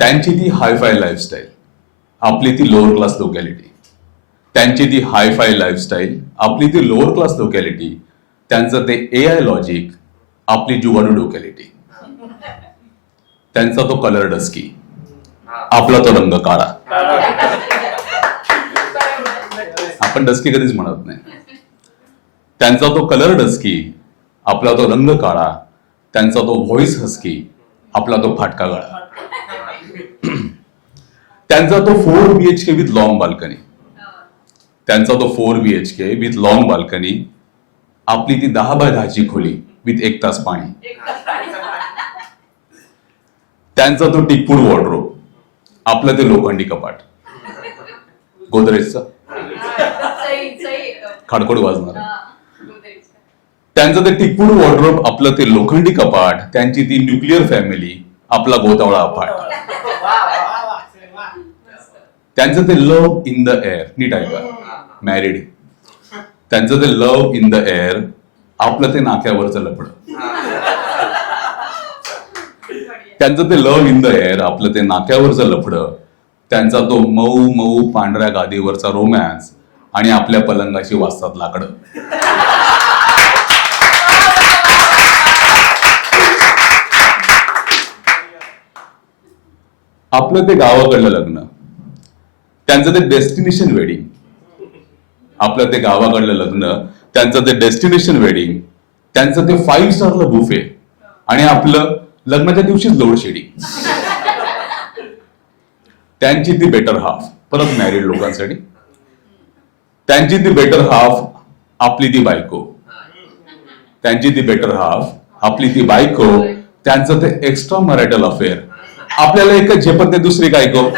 त्यांची ती hi fi lifestyle, आपली ती लोअर क्लास लोकॅलिटी. त्यांची ती हायफाय लाईफस्टाईल, आपली ती लोअर क्लास लोकॅलिटी. त्यांचं ते AI लॉजिक, आपली जुगाडू लोकॅलिटी. त्यांचा तो कलर डस्की, आपला तो रंग काळा. आपण डस्की कधीच म्हणत नाही. त्यांचा तो कलर डस्की, आपला तो रंग काळा. त्यांचा तो व्हॉइस हस्की, आपला तो फाटका गळा. त्यांचा तो 4 BHK विथ लॉंग बाल्कनी. त्यांचा तो 4 BHK विथ लॉंग बाल्कनी. आपली ती 10 बाय 10 ची खोली विथ 1 तास पाणी. त्यांचा तो टिकपूड वॉर्डरोब, आपलं ते लोखंडी कपाट. गोदरेजचं खडखड वाजणार. त्यांचं ते टिकपूड वॉर्डरोब, आपलं ते लोखंडी कपाट. त्यांची ती न्यूक्लिअर फॅमिली, आपला गोतावळा अफाट. त्यांचं ते लव्ह इन द एअर, नीट ऐका, मॅरिड. त्यांचं ते लव्ह इन द एअर, आपलं ते नाक्यावरचं लपड. त्यांचं ते लव्ह इन द एअर, आपलं ते नाक्यावरचं लफड. त्यांचा तो मऊ मऊ पांढऱ्या गादीवरचा रोमॅन्स आणि आपल्या पलंगाची वाजतात लाकडं. आपलं ते गावाकडलं लग्न, त्यांचं ते डेस्टिनेशन वेडिंग. आपलं ते गावाकडलं लग्न, त्यांचं ते डेस्टिनेशन वेडिंग. त्यांचं ते 5 स्टारला बुफे आणि आपलं लग्नाच्या दिवशीच लोड शेडिंग. त्यांची ती बेटर हाफ, परत मॅरिड लोकांसाठी. त्यांची ती बेटर हाफ, आपली ती बायको. त्यांची ती बेटर हाफ, आपली ती बायको. त्यांचं ते एक्स्ट्रा मॅरिटल अफेअर, आपल्याला एकच झेपत नाही दुसरी काय गो.